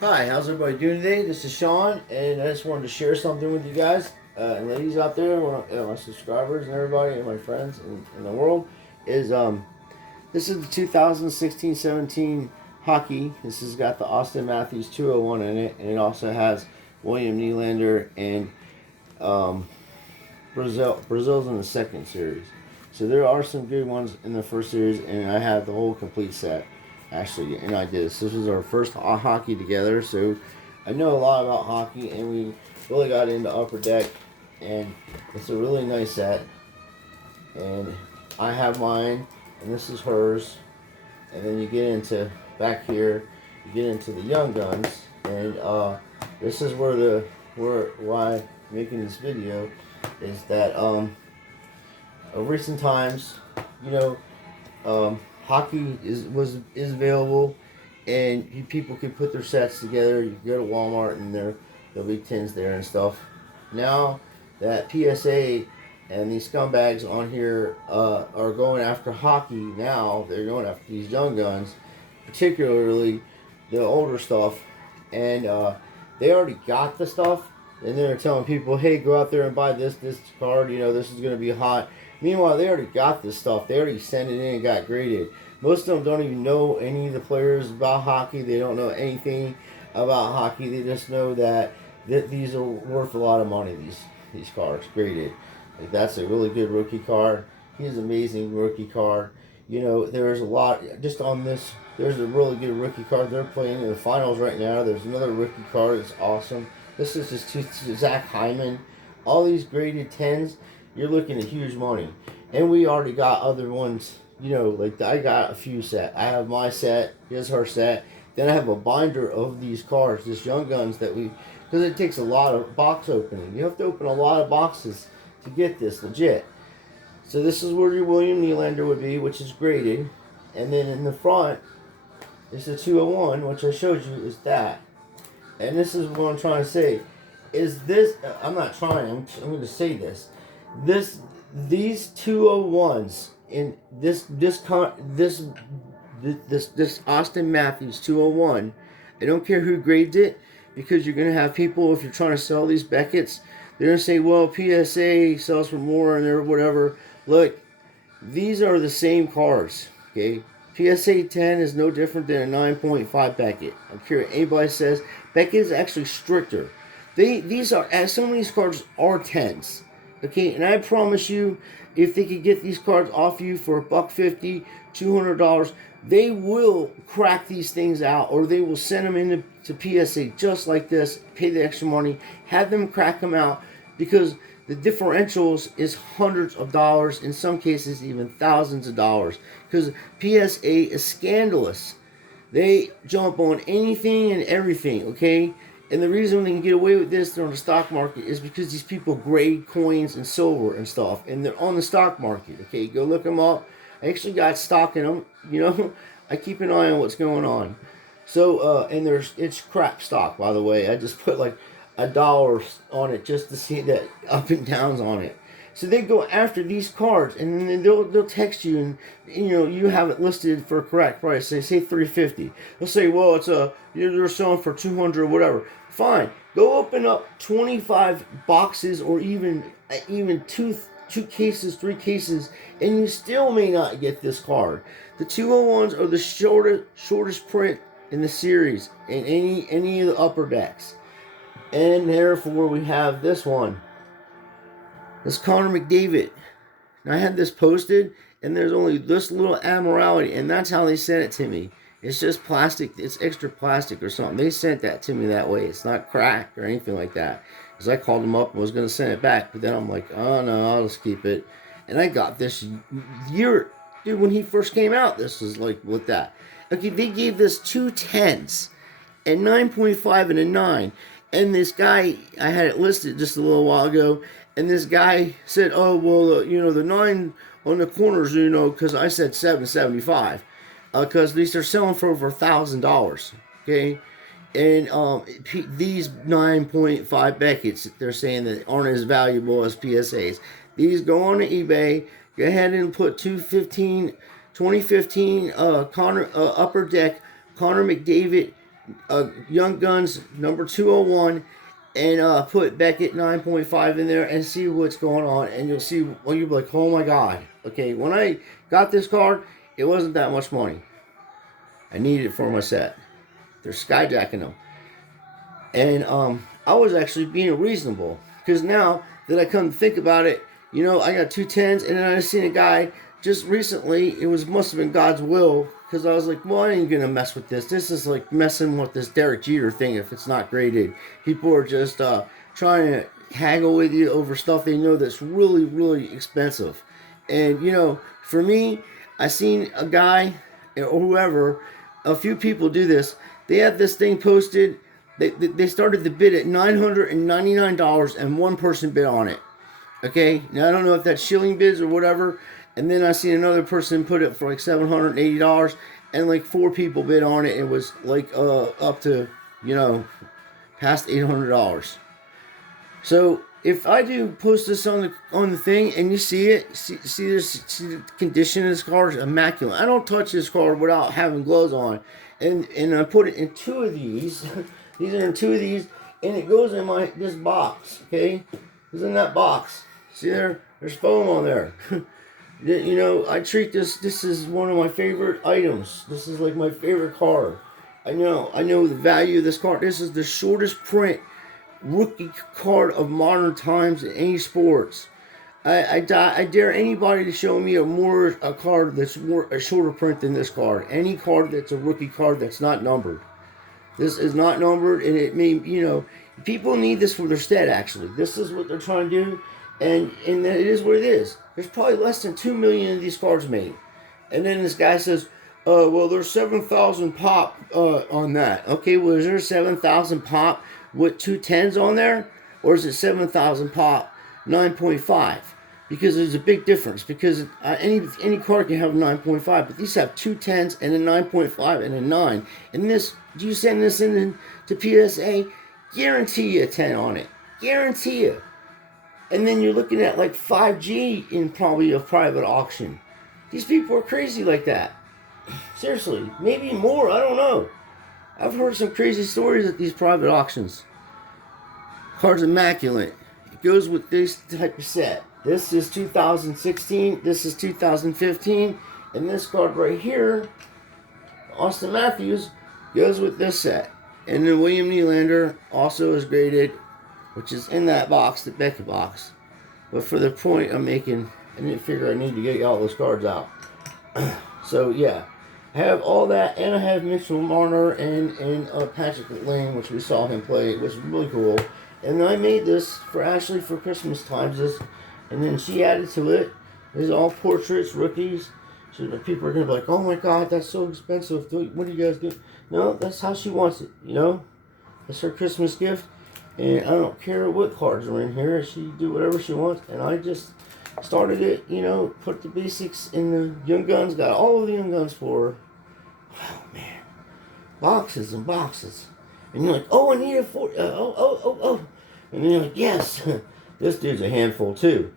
Hi, how's everybody doing today? This is Sean, and I just wanted to share something with you guys and ladies out there, my subscribers and everybody, and my friends in the world. Is This is the 2016-17 hockey. This has got the Austin Matthews 201 in it, and it also has William Nylander and um, Brazil's in the second series. So there are some good ones in the first series, and I have the whole complete set. Actually, and I did this. This was our first hockey together, so I know a lot about hockey, and we really got into Upper Deck, and it's a really nice set. And I have mine, and this is hers. And then you get into back here, you get into the Young Guns, and this is why I'm making this video is that of recent times, you know, hockey is available, and people can put their sets together. You can go to Walmart, and there'll be tins there and stuff. Now that PSA and these scumbags on here are going after hockey now, they're going after these young guns, particularly the older stuff, and they already got the stuff, and they're telling people, hey, go out there and buy this card. This is going to be hot. Meanwhile, they already got this stuff. They already sent it in and got graded. Most of them don't even know any of the players about hockey. They don't know anything about hockey. They just know that these are worth a lot of money. These cards graded. Like, that's a really good rookie card. He's an amazing rookie card. There's a lot just on this. There's a really good rookie card. They're playing in the finals right now. There's another rookie card that's awesome. This is just Zach Hyman. All these graded 10s, you're looking at huge money. And we already got other ones, like I got a few set. I have my set, here's her set. Then I have a binder of these cards, this Young Guns because it takes a lot of box opening. You have to open a lot of boxes to get this legit. So this is where your William Nylander would be, which is graded. And then in the front is the 201, which I showed you is that. And this is what I'm trying to say. Is this, I'm not trying, I'm going to say this. These 201s in this Austin Matthews 201, I don't care who grades it, because you're going to have people, if you're trying to sell these Beckett's, they're going to say, well, PSA sells for more and they're whatever. Look, these are the same cards, okay? PSA 10 is no different than a 9.5 Beckett. I'm curious, anybody says Beckett is actually stricter. Some of these cards are 10s. Okay, and I promise you, if they could get these cards off you for $150, $200, they will crack these things out, or they will send them into PSA just like this, pay the extra money, have them crack them out, because the differentials is hundreds of dollars, in some cases even thousands of dollars, because PSA is scandalous. They jump on anything and everything, okay? And the reason they can get away with this on the stock market is because these people grade coins and silver and stuff, and they're on the stock market. Okay, go look them up. I actually got stock in them. I keep an eye on what's going on. So, and it's crap stock, by the way. I just put like $1 on it just to see that up and downs on it. So they go after these cards, and then they'll text you, and you have it listed for a correct price. They say $350. They'll say, well, it's they're selling for $200 or whatever. Fine, go open up 25 boxes, or even two cases, 3 cases, and you still may not get this card. The 201s are the shortest print in the series in any of the upper decks, and therefore we have this one. This Connor Mcdavid. Now, I had this posted, and there's only this little abnormality, and that's how they sent it to me. It's just plastic. It's extra plastic or something. They sent that to me that way. It's not cracked or anything like that. Because I called them up and was going to send it back, but then I'm like, oh no, I'll just keep it. And I got this year, dude, when he first came out. This was like with that. Okay, they gave this 2 10s, a 9.5 and a 9. And this guy, I had it listed just a little while ago, and this guy said, oh, well, the 9 on the corners, because I said 775, because these are selling for over $1,000, okay? And these 9.5 Beckett's, they're saying that aren't as valuable as PSAs. These go on to eBay. Go ahead and put 2015 Connor Upper Deck Connor McDavid Young Guns number 201 and put Beckett 9.5 in there and see what's going on, and you'll see. Well, you'll be like, oh my god. Okay, when I got this card, it wasn't that much money. I needed it for my set. They're skyjacking them, and I was actually being reasonable because now that I come to think about it, I got 2 10s, and then I seen a guy just recently. It must have been God's will, because I was like, well, I ain't gonna mess with this. This is like messing with this Derek Jeter thing if it's not graded. People are just trying to haggle with you over stuff they know that's really, really expensive. And for me, I seen a guy or whoever, a few people do this. They had this thing posted. They started the bid at $999, and one person bid on it. Okay, now I don't know if that's shilling bids or whatever. And then I seen another person put it for like $780, and like 4 people bid on it. It was like up to past $800. So if I do post this on the thing and you see it, see the condition of this card is immaculate. I don't touch this card without having gloves on, and I put it in 2 of these. These are in 2 of these, and it goes in this box. Okay, it's in that box. See there? There's foam on there. I treat this. This is one of my favorite items. This is like my favorite card. I know the value of this card. This is the shortest print rookie card of modern times in any sports. I dare anybody to show me a card that's a shorter print than this card. Any card that's a rookie card that's not numbered. This is not numbered, and it may, people need this for their stat, actually. This is what they're trying to do, and it is what it is. There's probably less than 2 million of these cards made. And then this guy says, well, there's 7,000 pop on that. Okay, well, is there 7,000 pop with 2 10s on there? Or is it 7,000 pop 9.5? Because there's a big difference. Because any card can have 9.5, but these have 2 10s and a 9.5 and a 9. And this, you send this in to PSA, guarantee you a 10 on it. Guarantee you. And then you're looking at like 5G in probably a private auction. These people are crazy like that. Seriously, maybe more, I don't know. I've heard some crazy stories at these private auctions. Card's immaculate. It goes with this type of set. This is 2016, this is 2015, and this card right here, Austin Matthews, goes with this set. And then William Nylander also is graded, which is in that box, the Beckett box. But for the point I'm making, I didn't figure I need to get all those cards out. So yeah, I have all that, and I have Mitchell Marner and Patrick Lane, which we saw him play. It was really cool. And I made this for Ashley for Christmas times. And then she added to it. These are all portraits, rookies. So the people are gonna be like, "Oh my God, that's so expensive. What do you guys do?" No, that's how she wants it. That's her Christmas gift. And I don't care what cards are in here. She do whatever she wants. And I just started it, put the basics in the Young Guns. Got all of the Young Guns for her. Oh, man. Boxes and boxes. And you're like, oh, I need it for... oh. And then you're like, yes. This dude's a handful, too.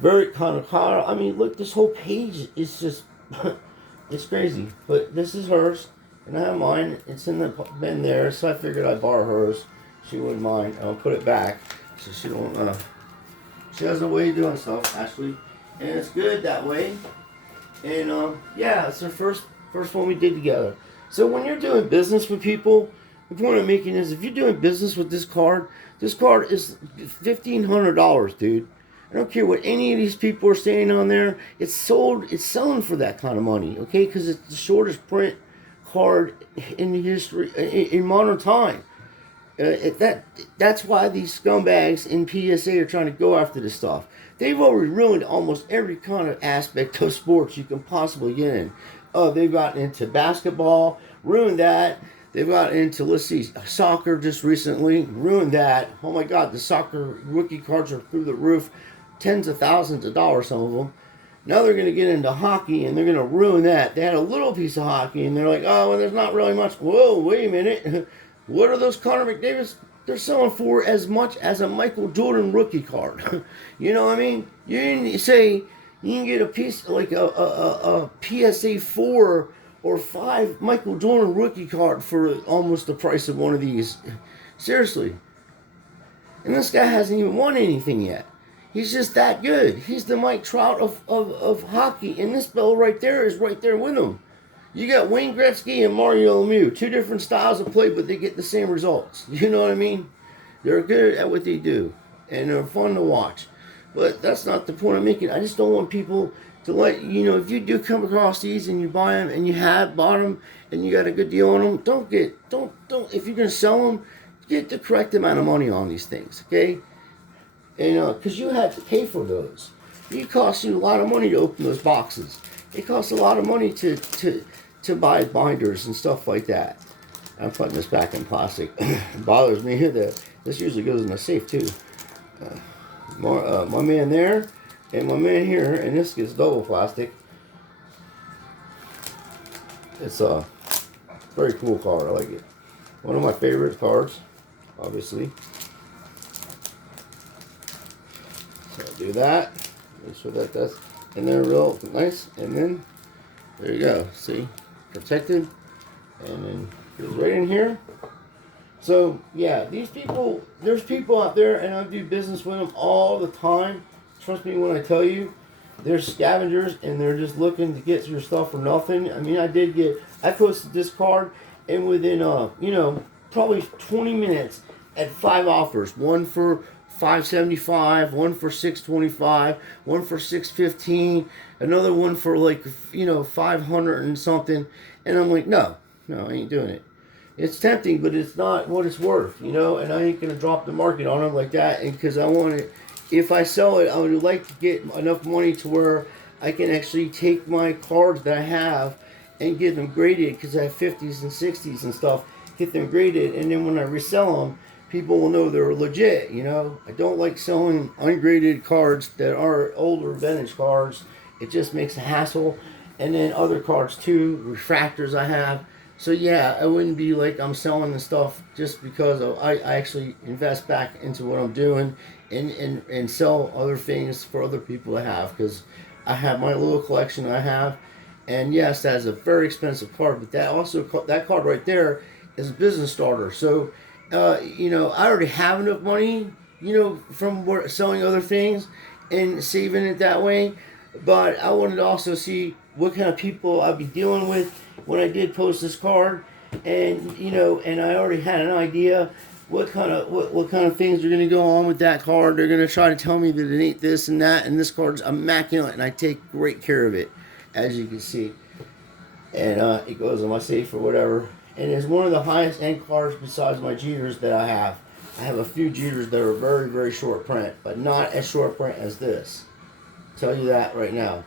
Very kind of... I mean, look, this whole page is just... it's crazy. But this is hers. And I have mine. It's in the bin there, so I figured I'd borrow hers. She wouldn't mind. I'll put it back so she don't. She has a way of doing stuff, Ashley, and it's good that way. And yeah, it's the first one we did together. So when you're doing business with people, the point I'm making is, if you're doing business with this card is $1,500, dude. I don't care what any of these people are saying on there. It's selling for that kind of money, okay? Because it's the shortest print card in history, in modern time. That's why these scumbags in PSA are trying to go after this stuff. They've already ruined almost every kind of aspect of sports you can possibly get in. They've gotten into basketball, ruined that. They've gotten into, let's see, soccer just recently, ruined that. Oh my God, the soccer rookie cards are through the roof, tens of thousands of dollars, some of them. Now they're going to get into hockey, and they're going to ruin that. They had a little piece of hockey, and they're like, oh, well, there's not really much. Whoa, wait a minute. What are those Connor McDavids? They're selling for as much as a Michael Jordan rookie card. You know what I mean? You can say you can get a piece like a PSA 4 or 5 Michael Jordan rookie card for almost the price of one of these. Seriously. And this guy hasn't even won anything yet. He's just that good. He's the Mike Trout of hockey. And this fellow right there is right there with him. You got Wayne Gretzky and Mario Lemieux. 2 different styles of play, but they get the same results. You know what I mean? They're good at what they do. And they're fun to watch. But that's not the point I'm making. I just don't want people to let, if you do come across these and you buy them and you have bought them and you got a good deal on them, don't, if you're going to sell them, get the correct amount of money on these things, okay? And because you had to pay for those. It costs you a lot of money to open those boxes. It costs a lot of money to buy binders and stuff like that. I'm putting this back in plastic. It bothers me that this usually goes in the safe too. My man there and my man here, and this gets double plastic. It's a very cool card. I like it. One of my favorite cards, obviously. So I'll do that. Make sure that that's in there real nice, and then there you go. See, protected, and then goes right in here. So yeah, these people, there's people out there, and I do business with them all the time. Trust me when I tell you, they're scavengers, and they're just looking to get your stuff for nothing. I mean, I posted this card, and within probably 20 minutes, at 5 offers. One for $575, one for $625, one for $615, another one for like 500 and something. And I'm like, no, I ain't doing it. It's tempting, but it's not what it's worth, and I ain't gonna drop the market on them like that. And because I want it, if I sell it, I would like to get enough money to where I can actually take my cards that I have and get them graded, because I have 50s and 60s and stuff, get them graded, and then when I resell them, people will know they're legit. I don't like selling ungraded cards that are older vintage cards. It just makes a hassle. And then other cards too, refractors I have. So yeah, I wouldn't be like I'm selling the stuff just because I actually invest back into what I'm doing and sell other things for other people to have, because I have my little collection I have. And yes, that's a very expensive card, but that card right there is a business starter. So I already have enough money, from selling other things and saving it that way. But I wanted to also see what kind of people I'd be dealing with when I did post this card, and and I already had an idea what kind of things are going to go on with that card. They're going to try to tell me that it ain't this and that, and this card's immaculate, and I take great care of it, as you can see. And it goes in my safe or whatever. And it's one of the highest end cards besides my Jeters that I have. I have a few Jeters that are very, very short print, but not as short print as this. I'll tell you that right now.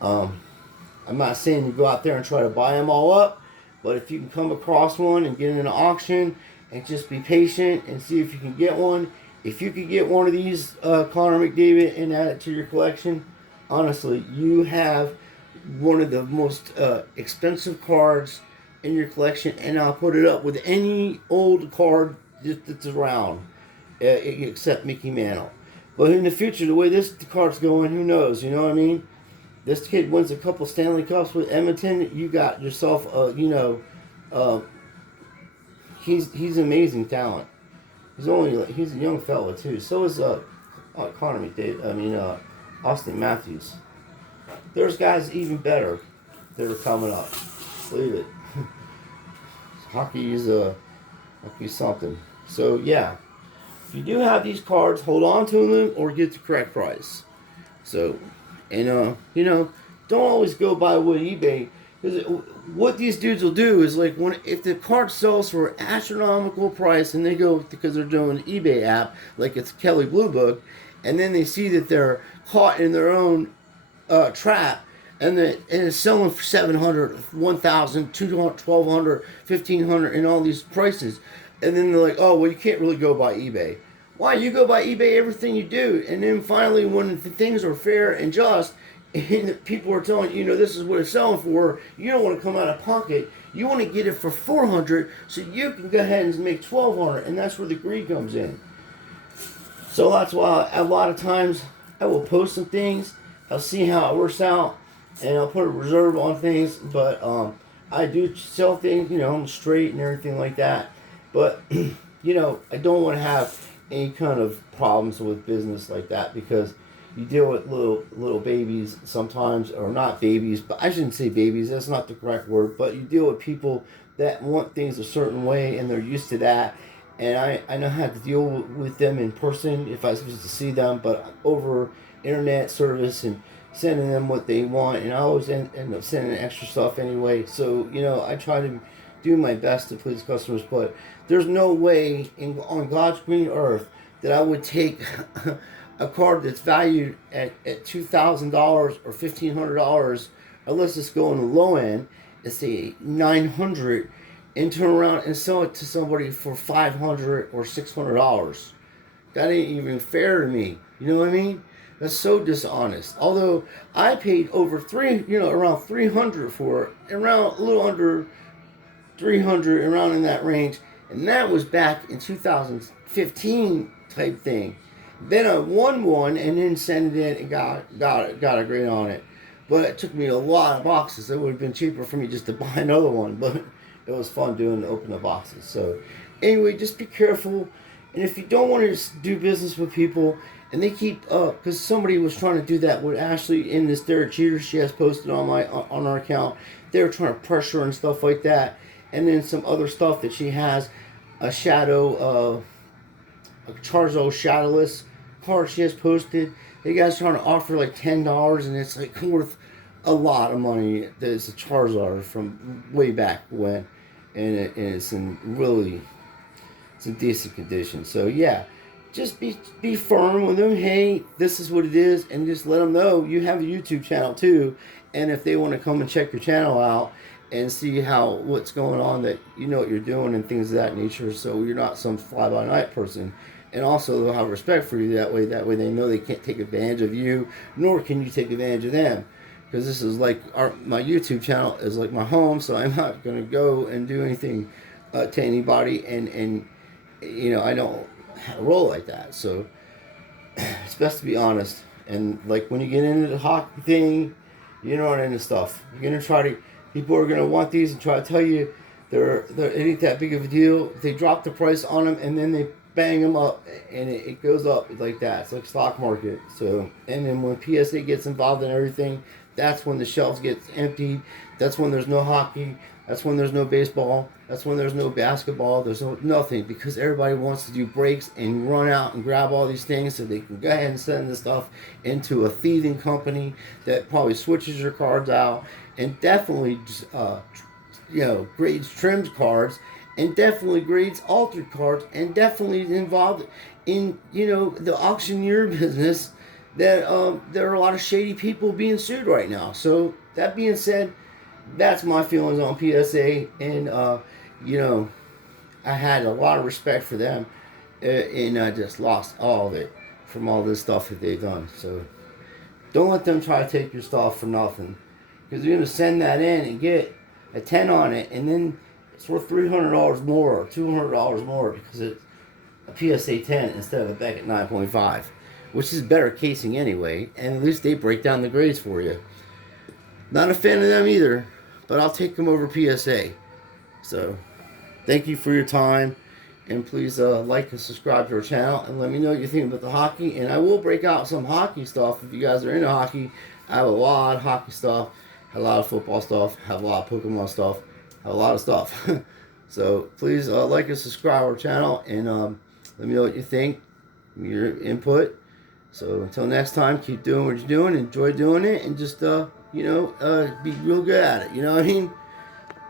I'm not saying you go out there and try to buy them all up, but if you can come across one and get in an auction and just be patient and see if you can get one. If you could get one of these Connor McDavid and add it to your collection, honestly, you have one of the most expensive cards in your collection, and I'll put it up with any old card that's around, except Mickey Mantle. But in the future, the way this card's going, who knows? You know what I mean? This kid wins a couple Stanley Cups with Edmonton. You got yourself, he's amazing talent. He's a young fella too. So is Connor McDavid. Austin Matthews. There's guys even better that are coming up. Believe it. Hockey is something. So yeah, if you do have these cards, hold on to them or get the correct price. So, and don't always go by what eBay, because what these dudes will do is like if the card sells for an astronomical price, and they go because they're doing an eBay app like it's Kelly Blue Book, and then they see that they're caught in their own trap. And it's selling for $700, $1,000, $200, $1,200, $1,500, and all these prices. And then they're like, oh, well, you can't really go by eBay. Why? You go by eBay everything you do. And then finally, when the things are fair and just, and people are telling you, this is what it's selling for, you don't want to come out of pocket. You want to get it for $400 so you can go ahead and make $1,200. And that's where the greed comes in. So that's why a lot of times I will post some things. I'll see how it works out. and I'll put a reserve on things. But I do sell things, I'm straight and everything like that. But I don't want to have any kind of problems with business like that, because you deal with little babies sometimes, or not babies, but I shouldn't say babies. That's not the correct word. But you deal with people that want things a certain way, and they're used to that. And I know how to deal with them in person if I was to see them, but over internet service and sending them what they want, and I always end up sending extra stuff anyway. So I try to do my best to please customers, but there's no way on God's green earth that I would take a card that's valued at $2,000 or $1,500, unless it's going the low end, let's say 900, and turn around and sell it to somebody for $500 or $600. That ain't even fair to me. You know what I mean? That's so dishonest. Although I paid over around 300 for it, around a little under 300, around in that range, and that was back in 2015 type thing. Then I won one and then sent it in and got a grade on it. But it took me a lot of boxes. It would have been cheaper for me just to buy another one, but it was fun open the boxes. So anyway, just be careful. And if you don't want to do business with people, and they keep because somebody was trying to do that with Ashley in this Derek Cheater she has posted on our account. They were trying to pressure and stuff like that, and then some other stuff that she has, a Charizard Shadowless card she has posted. They guys trying to offer like $10, and it's like worth a lot of money. It's a Charizard from way back when, and it's in decent condition. So yeah, just be firm with them. Hey, this is what it is, and just let them know you have a YouTube channel too, and if they want to come and check your channel out and see what's going on, that you know what you're doing and things of that nature, so you're not some fly-by-night person. And also they'll have respect for you that way. That way they know they can't take advantage of you, nor can you take advantage of them. Because this is like my YouTube channel is like my home, so I'm not going to go and do anything to anybody, and I don't roll like that. So it's best to be honest. And like when you get into the hockey thing, you're not into stuff. You're going to try to, people are going to want these and try to tell you it ain't that big of a deal. They drop the price on them, and then they bang them up, and it goes up like that. It's like stock market. So, and then when PSA gets involved in everything, that's when the shelves get emptied. That's when there's no hockey. That's when there's no baseball. That's when there's no basketball. There's nothing, because everybody wants to do breaks and run out and grab all these things so they can go ahead and send the stuff into a thieving company that probably switches your cards out, and definitely grades trims cards, and definitely grades altered cards, and definitely involved in the auctioneer business. That there are a lot of shady people being sued right now. So that being said, that's my feelings on PSA, and I had a lot of respect for them, and I just lost all of it from all this stuff that they've done. So don't let them try to take your stuff for nothing, because you're gonna send that in and get a 10 on it, and then it's worth $300 more or $200 more because it's a PSA 10 instead of a Beckett 9.5, which is better casing anyway, and at least they break down the grades for you. Not a fan of them either, but I'll take them over PSA. So thank you for your time, and please like and subscribe to our channel, and let me know what you think about the hockey. And I will break out some hockey stuff if you guys are into hockey. I have a lot of hockey stuff, have a lot of football stuff, have a lot of Pokemon stuff, have a lot of stuff. So please like and subscribe to our channel, and let me know what you think, your input. So until next time, keep doing what you're doing, enjoy doing it, and just be real good at it. You know what I mean?